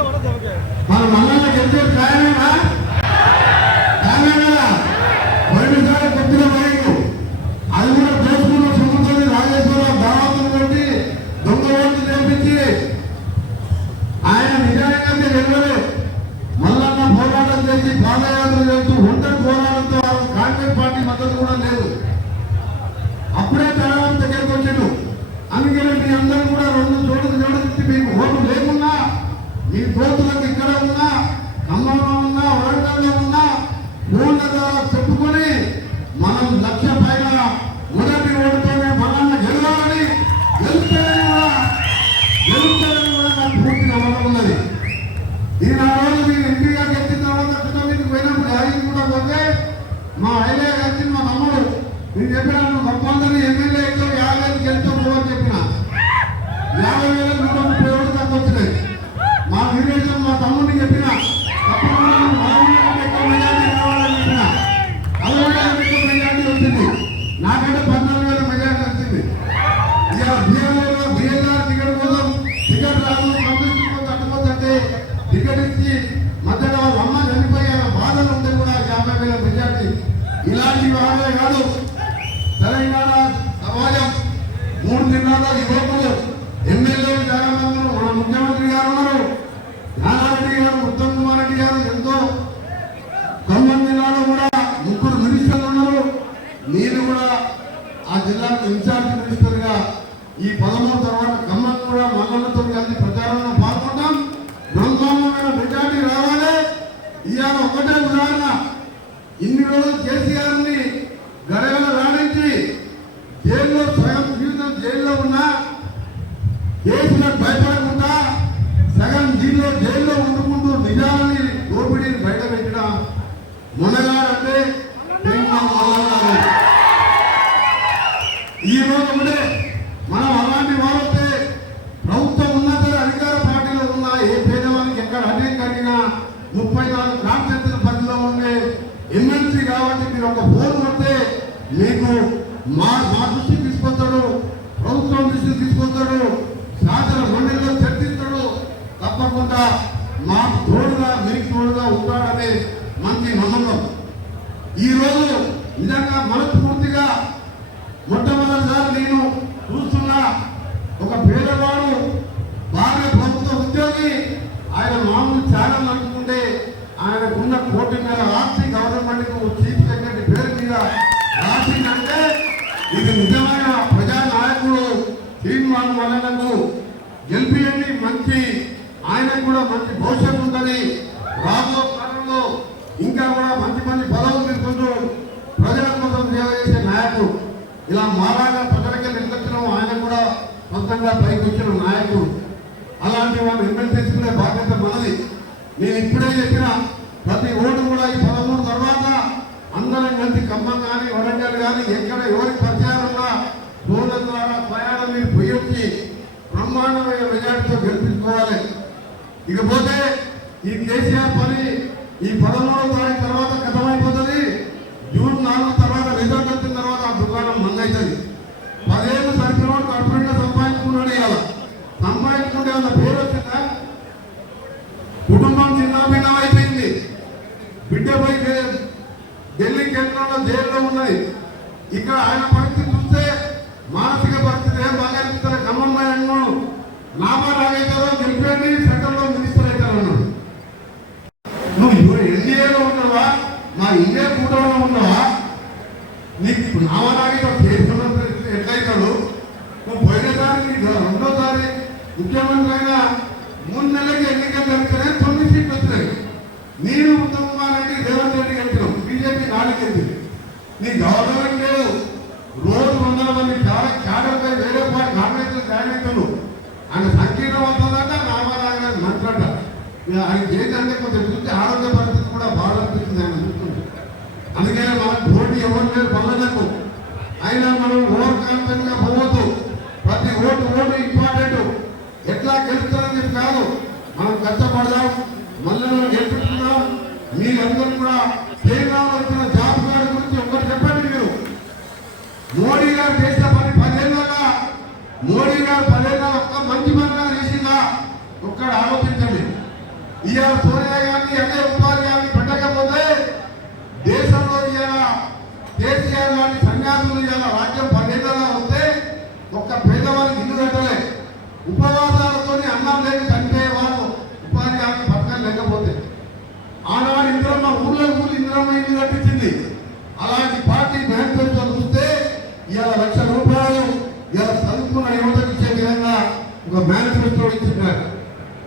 మన మల్లన్న గెలిచే ఖాయమేనా ఖాయమే కదా పోయినసారి కొద్దిగా మైకు అది కూడా దోచుకున్న సొమ్ముతోని రాజేశ్వరరావు దావాతులు పెట్టి దొంగ ఓట్లు నేర్పించి ఆయన నిజాయితీ వెళ్ళలే మల్లన్న పోరాటం చేసి పాదయాత్ర చేస్తూ ఒంటరి పోరాటంతో వాళ్ళ కాంగ్రెస్ పార్టీ మద్దతు కూడా లేదు అప్పుడే తెలంగాణ దగ్గరికి వచ్చాడు అందుకని మీ అందరూ కూడా రెండు చోట్ల జోడించి మీకు ఓటు లేకున్నా మీ దోతులకు ఇక్కడ ఉన్నా ఖమ్మంలో ఉన్నా వరంగల్లో ఉన్నా ఫోన్ల ద్వారా చెప్పుకొని మనం లక్ష పైన మొదటి ఓటుతోనే మనల్ని గెలవాలని గెలుస్తారని కూడా గెలుస్తారని కూడా నాకు పూర్తి నమ్మకం ఉన్నది నేను ఆ రోజు నేను ఎంపీగా గెలిచిన తర్వాత క్రితం మీదకి పోయినప్పుడు ఆయన కూడా పోతే మా ఐలే కలిసి మా తమ్ముడు నేను చెప్పినాను మొత్తం ఎమ్మెల్యే ఎక్కువ యాభై వేలు గెలుస్తాం అని చెప్పిన యాభై వేల నూట ముప్పై ఓట్లు తక్కువ వచ్చినాయి మా విలేజ్ మా తమ్ముడిని చెప్పిన తప్పకుండా మా ఊరిలో ఎక్కువ మెజార్టీ కావాలని చెప్పిన అరవై వేల ఎక్కువ మెజార్టీ వచ్చింది నాకంటే పద్నాలుగు వేల మెజార్టీ వచ్చింది ఇక బిఎల్ఏలో బిఎల్ఆర్ టికెట్ కోసం టికెట్ రాదు పంపిస్తుంది కట్టుకోదంటే టికెట్ ఇచ్చి మధ్యలో వాళ్ళ అమ్మ చనిపోయే బాధలు ఉంటే కూడా విద్యార్థి. ఇలాంటి వాళ్ళే కాదు. తెలంగాణ సమాజం మూడు జిల్లాలో యువకులు ఎమ్మెల్యేలు జగన్మోహన్ మన ముఖ్యమంత్రి గారు ఉన్నారు. నారాయణ గారు ఉత్తమ్ కుమార్ రెడ్డి గారు ఎంతో ఖమ్మం జిల్లాలో కూడా ముగ్గురు మినిస్టర్లు ఉన్నారు. నేను కూడా ఆ జిల్లాకు ఇన్ఛార్జ్ మినిస్టర్గా ఈ పదమూడు తర్వాత ఖమ్మం కూడా మల్లలతో కలిసి ప్రచారంలో పాల్గొంటాం బ్రహ్మాండమైన మెజార్టీ రావాలి ఇవాళ ఒకటే ఉదాహరణ ఇన్ని రోజులు కేసీఆర్ని గడగల రాణించి జైల్లో సగం జీవితం జైల్లో ఉన్నా కేసులకు భయపడకుండా సగం జైల్లో ఉండుకుంటూ నిజాన్ని దోపిడీని బయట పెట్టిన మునగాడంటే ఈ రోజు కూడా మనం అలాంటి వాళ్ళతే ప్రభుత్వం ఉన్నా సరే అధికార పార్టీలో ఉన్నా ఏ పేదవానికి ఎక్కడ అన్యం కలిగినా ముప్పై నాలుగు కాన్స్టిట్యూన్సీ పరిధిలో ఉండే ఎమ్మెల్సీ కాబట్టి మీరు ఒక ఫోన్ కొడితే మీకు మా మా దృష్టికి తీసుకొస్తాడు ప్రభుత్వం దృష్టికి తీసుకొస్తాడు తప్పకుండా మాకు తోడుగా మీకు తోడుగా ఉంటాడనే మంచి నమ్మకం. ఈ రోజు నిజంగా మనస్ఫూర్తిగా మొట్టమొదటిసారి నేను చూస్తున్నా ఒక పేదవాడు బాగా ప్రభుత్వ ఉద్యోగి ఆయన మామూలు ఛానల్ అనుకుంటే ఆయనకున్న కోటిన్నర ఆస్తి గవర్నమెంట్ చీఫ్ సెక్రటరీ పేరు మీద రాసిందంటే ఇది నిజమైన ప్రజా నాయకుడు శ్రీనివాస్ మల్లనకు గెలిపియండి మంచి ఆయనకు కూడా మంచి భవిష్యత్తు ఉందని రాబో కాలంలో ఇంకా కూడా మంచి మంచి పదవులు తీసుకుంటూ ప్రజల కోసం సేవ చేసే నాయకుడు. ఇలా మాలాగా ప్రజలకి నిర్లక్ష్యం ఆయన కూడా సొంతంగా పైకొచ్చిన నాయకుడు. అలాంటి వాళ్ళు ఎమ్మెల్యే తీసుకునే బాధ్యత మనది. నేను ఇప్పుడే చెప్పిన ప్రతి ఓటు కూడా ఈ పదమూడు తర్వాత అందరం కలిసి ఖమ్మం కానీ వరంగల్ కానీ ఎక్కడ ఎవరి ప్రచారంగా ఫోన్ల ద్వారా ప్రయాణం మీరు పోయొచ్చి బ్రహ్మాండమైన మెజార్టీతో గెలిపించుకోవాలి. ఇకపోతే ఈ కేసీఆర్ పని ఈ పదమూడవ తారీఖు తర్వాత కథమైపోతుంది. జూన్ నాలుగు తర్వాత రిజల్ట్ వచ్చిన తర్వాత ఆ దుకాణం మందవుతుంది పదేళ్ళు సరిపోయిన కార్పొరేట్ సంపాదించుకున్నాడు ఇవాళ. సంపాదించుకుంటే వాళ్ళ పేరు వచ్చిందా? కుటుంబం చిన్న భిన్నం అయిపోయింది. బిడ్డ పోయి ఢిల్లీ కేంద్రంలో జైల్లో ఉన్నది. ఇక్కడ ఆయన పరిస్థితి చూస్తే మానసిక పరిస్థితి ఏం బాగా అనిపిస్తారు ఖమ్మం అన్నాడు లాభా ముఖ్యమంత్రిగా మూడు నెలలకి ఎన్నికలు జరిగితేనే తొమ్మిది సీట్లు వచ్చినాయి నేను ఉత్తమ్ కుమార్ రెడ్డి రేవంత్ రెడ్డి గెలిచినాం. బీజేపీ నాలుగు నీ గవర్నమెంట్ లేదు. రోజు వందల మంది చాలా క్యాడర్పై వేరే పార్టీ కాంగ్రెస్ జాయిన్ అవుతారు ఆయన సంకీర్ణం అవుతుందంట నామరాజు మంత్రట. ఆయన చేద్దంటే కొంచెం చూస్తే ఆరోగ్య పరిస్థితి కూడా బాగా ఆయన చూస్తుంటే అందుకే మనం పోటీ ఎవరు లేదు పల్లెలకు అయినా మనం ఓవర్కమ్ కాన్ఫిడెంట్గా పోవద్దు ప్రతి ఓటు ఓటు ఇంపార్టెంట్ ఎట్లా గెలుస్తారని చెప్పి కాదు మనం కష్టపడదాం మళ్ళీ గెలుపుతున్నాం మీరందరూ కూడా కేంద్రంలో వచ్చిన జాబ్ కార్డు గురించి ఒకటి చెప్పండి మీరు. మోడీ గారు చేసిన పని పదేళ్ళగా మోడీ గారు పదేళ్ళ ఒక్క మంచి పని చేసిందా? ఒక్కడ ఆలోచించండి. ఇవాళ సోనియా గాంధీ అదే ఉపాధి హామీ పెట్టకపోతే దేశంలో ఇవాళ కేసీఆర్ లాంటి సన్యాసులు ఇవాళ రాజ్యం పదేళ్ళగా వస్తే ఒక్క పేదవారికి ఇల్లు కట్టలే. ఉపవాసాలతో అన్నం లేక చనిపోయేవాడు ఉపాధి హామీ పథకం లేకపోతే ఆనాడు ఇంద్రమ్మ ఊళ్ళో ఊళ్ళు ఇంద్రమ్మ ఇల్లు కట్టించింది అలాంటి పార్టీ మేనిఫెస్టో చూస్తే ఇవాళ లక్ష రూపాయలు ఇవాళ చదువుకున్న యువతకు ఇచ్చే విధంగా ఒక మేనిఫెస్టో ఇచ్చినారు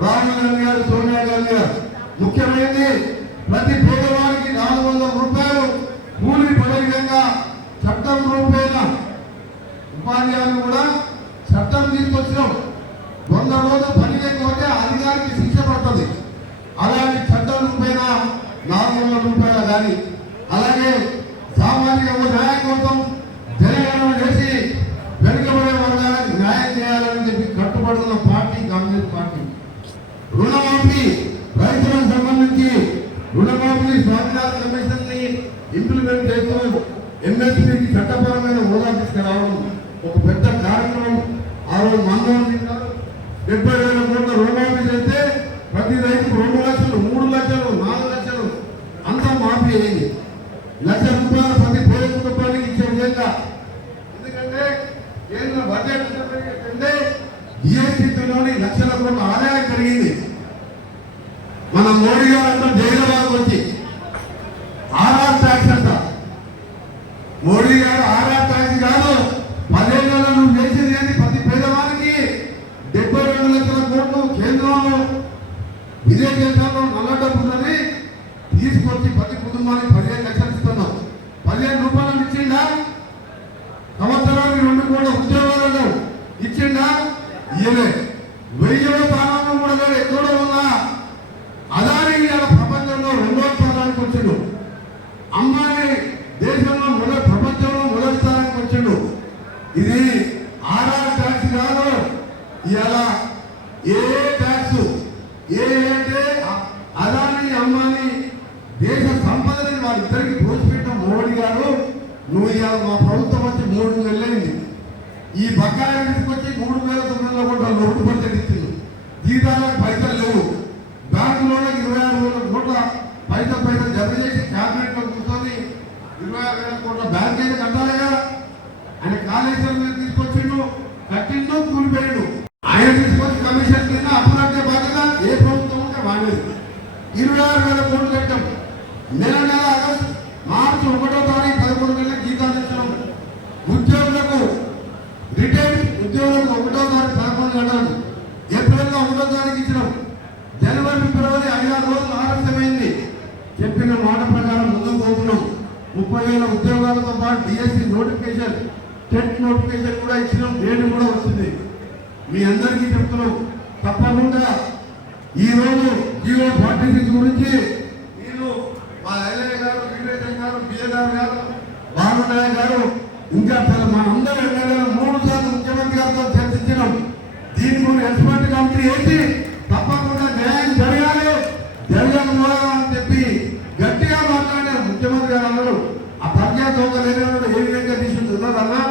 రాహుల్ గాంధీ గారు సోనియా గాంధీ గారు. ముఖ్యమైనది ప్రతి పేదవాడికి నాలుగు వందల రూపాయలు కూలి పడే విధంగా చట్టం రూపేణ ఉపాధ్యాయులు కూడా చట్టం తీసుకొచ్చినాం. వంద రోజులు పని లేకపోతే అధికారికి శిక్ష పడుతుంది. అలాంటి చట్టం రూపేణ నాలుగు వందల రూపాయలు కానీ అలాగే సామాజిక న్యాయం కోసం జనగణన చేసి వెనుకబడే వర్గాలకు న్యాయం చేయాలని చెప్పి కట్టుబడుతున్న పార్టీ కాంగ్రెస్ పార్టీ రుణమాఫీ రైతులకు సంబంధించి రుణమాఫీ స్వామినాథన్ కమిషన్ని ఇంప్లిమెంట్ చేస్తూ ఎంఎస్పీకి చట్టపరమైన హోదా తీసుకురావడం ఒక పెద్ద కార్యక్రమం. ఆ రోజు మన్మోహన్ సింగ్ గారు డెబ్బై వేల కోట్ల రుణమాఫీ చేస్తే ప్రతి రైతుకు రెండు లక్షలు మూడు లక్షలు నాలుగు లక్షలు అంతా మాఫీ అయింది. లక్ష రూపాయలు ప్రతి పేద కుటుంబానికి ఇచ్చే విధంగా. ఎందుకంటే కేంద్ర బడ్జెట్ అంటే జిఎస్టీలోని లక్షల కోట్ల ఆదాయం పెరిగింది. మన మోడీ గారు అంతా జైలబాద్ వచ్చి ఆర్ఆర్ ట్యాక్స్ అంట. మోడీ గారు ఆర్ఆర్ ట్యాక్స్ కాదు పదేళ్ళలో నువ్వు చేసేది ఏంటి ప్రతి పేదవానికి డెబ్బై రెండు లక్షల కోట్లు కేంద్రంలో విదేశాల్లో నల్ల డబ్బులని తీసుకొచ్చి ప్రతి కుటుంబానికి పదిహేను లక్షలు ఇస్తున్నావు పదిహేను రూపాయలు ఇచ్చిండా సంవత్సరానికి రెండు కోట్ల ఉద్యోగాలను ఇచ్చిండా ఇయ్యలే వెయ్యో స్థానంలో కూడా లేడు ఎక్కడో ఉన్నా అదాని ఇవాళ ప్రపంచంలో రెండో స్థానానికి వచ్చిండు అమ్మాయి దేశంలో మొదటి ప్రపంచంలో మొదటి స్థానానికి వచ్చిండు ఇది ఆర్ఆర్ ట్యాక్స్ కాదు ఇవాళ ఏ ట్యాక్స్ ఏ అంటే అదాని అమ్మాని దేశ సంపదని వాళ్ళిద్దరికి దోచిపెట్టిన మోడీ గారు నువ్వు ఇవాళ మా ప్రభుత్వం వచ్చి మూడు నెలలైంది ఈ బకాయి తీసుకొచ్చి మూడు వేల తొమ్మిది వందల కోట్ల లోటు బడ్జెట్ ఇచ్చింది. జీతాలకు పైసలు లేవు. బ్యాంకులో ఇరవై ఆరు వేల కోట్ల పైసలు పైసలు జమ చేసి క్యాబినెట్లో కూర్చొని ఇరవై ఆరు వేల కోట్ల బ్యాంక్ అయితే కట్టాలి కదా. ఆయన కాళేశ్వరం మీద తీసుకొచ్చిండు కట్టిండు కూలిపోయాడు. ఆయన తీసుకొచ్చి కమిషన్ కింద అప్పులంటే బాధ్యత ఏ ప్రభుత్వం ఉంటే వాడేది ఇరవై ఆరు వేల కోట్లు కట్టాం. నెల నెల ఆగస్టు మార్చి ఒకటో తారీఖు పదకొండు గంటల జీతాలు ఉద్యోగులకు రిటైర్డ్ ఉద్యోగులకు ఒకటో తారీఖు పదకొండు గంటలు ఏప్రిల్లో ఒకటో తారీఖు ఇచ్చినాం. జనవరి ఫిబ్రవరి ఐదారు రోజులు ఆలస్యమైంది. చెప్పిన మాట ప్రకారం ముందుకు పోతున్నాం. ముప్పై వేల ఉద్యోగాలతో పాటు డిఎస్సి నోటిఫికేషన్ టెట్ నోటిఫికేషన్ కూడా ఇచ్చినాం. డేట్ కూడా వచ్చింది. మీ అందరికీ చెప్తున్నాం. తప్పకుండా ఈ రోజు జియో ఫార్టీ సిక్స్ గురించి మీరు మా ఎల్ఏ గారు వివేకం గారు బిఏఆర్ గారు గారు ఇంకా చాలా మా ఎమ్మెల్యేలు మూడు సార్లు ముఖ్యమంత్రి గారితో చర్చించినాం. దీని గురించి ఎక్స్పర్ట్ కమిటీ వేసి తప్పకుండా న్యాయం జరగాలి జరగడం అని చెప్పి గట్టిగా మాట్లాడారు ముఖ్యమంత్రి గారు అందరూ. ఆ ప్రజ్ఞా దొంగ లేని ఏ విధంగా తీసుకుంటున్నారన్నా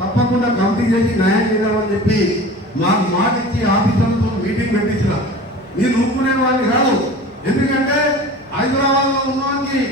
తప్పకుండా కమిటీ చేసి న్యాయం చేద్దామని చెప్పి మాకు మాట ఇచ్చి ఆఫీసర్లతో మీటింగ్ పెట్టించిన. నేను ఊరుకునే వాళ్ళని కాదు. ఎందుకంటే హైదరాబాద్లో ఉన్నవానికి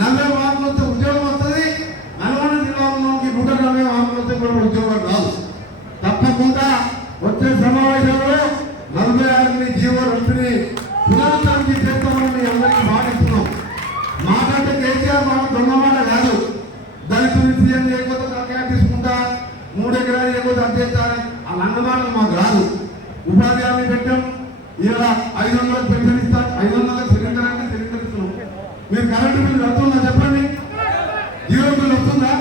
నలభై మార్కులు వస్తే ఉద్యోగం వస్తుంది నల్గొండ జిల్లా ఉన్నవానికి నూట నలభై మార్కులు వస్తే కూడా ఉద్యోగం రాదు తప్పకుండా వచ్చే సమావేశంలో నలభై ఆరుని జీవో రెండుని పునరుద్ధరించి చేస్తామని మీ అందరికీ మాటిస్తున్నాం మాకంటే కేసీఆర్ మాట దొంగమాట కాదు. దళితులు సీఎం చేయకపోతే తలకాయ తీసుకుంటా మూడు ఎకరాలు చేయకపోతే అంతేస్తారని ఆ లంగమాటలు మాకు రాదు. ఉపాధి హామీ పెట్టాం. ఇలా ఐదు వందలు పెన్షన్ ఇస్తారు ఐదు వందలకు సిలిండర్ అంటే సిలిండర్ ఇస్తున్నాం. మీరు కరెంటు బిల్లు వస్తుందా చెప్పండి? జీరో బిల్లు వస్తుందా?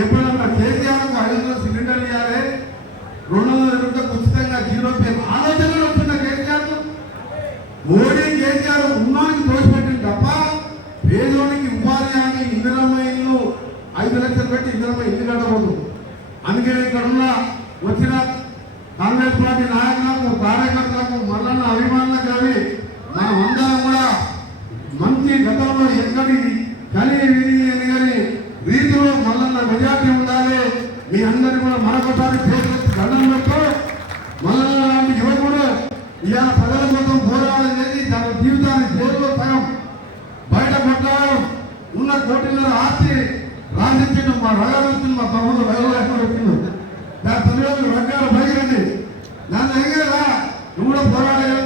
ఎప్పుడన్నా కేసీఆర్ ఐదు సిలిండర్ ఇవ్వాలి రెండు వందల రూపాయలు ఉచితంగా జీరో పే ఆలోచనలు వస్తుందా కేసీఆర్ మోడీ కేసీఆర్ ఉన్నానికి దోషపెట్టింది తప్ప పేదోనికి ఉపాధి హామీ ఇందిరమ్మ ఇల్లు ఐదు లక్షలు పెట్టి ఇందిరమ్మ ఇల్లు కట్టకూడదు. అందుకే ఇక్కడ ఉన్న వచ్చిన కాంగ్రెస్ పార్టీ నాయకులకు కార్యకర్తలకు మల్లన్న అభిమానులకు కానీ మనం అందరం కూడా మంచి గతంలో ఎక్కడి కలి విని అని కానీ రీతిలో మల్లన్న మెజార్టీ కూడా మరొకసారి చేతులెత్తి దండం పెట్టు మల్లన్న ఇవాళ ప్రజల కోసం పోరాటం తన జీవితాన్ని జైల్లో సగం బయట కొట్టడం ఉన్న కోటిన్నర ఆస్తి రాసిచ్చిండు మా రగాలు మా తమ్ముడు రఘు పెట్టిండు దాని తల్లి రకాలు బయలుదేరండి. నన్ను ఎగరా నువ్వు కూడా పోరాటం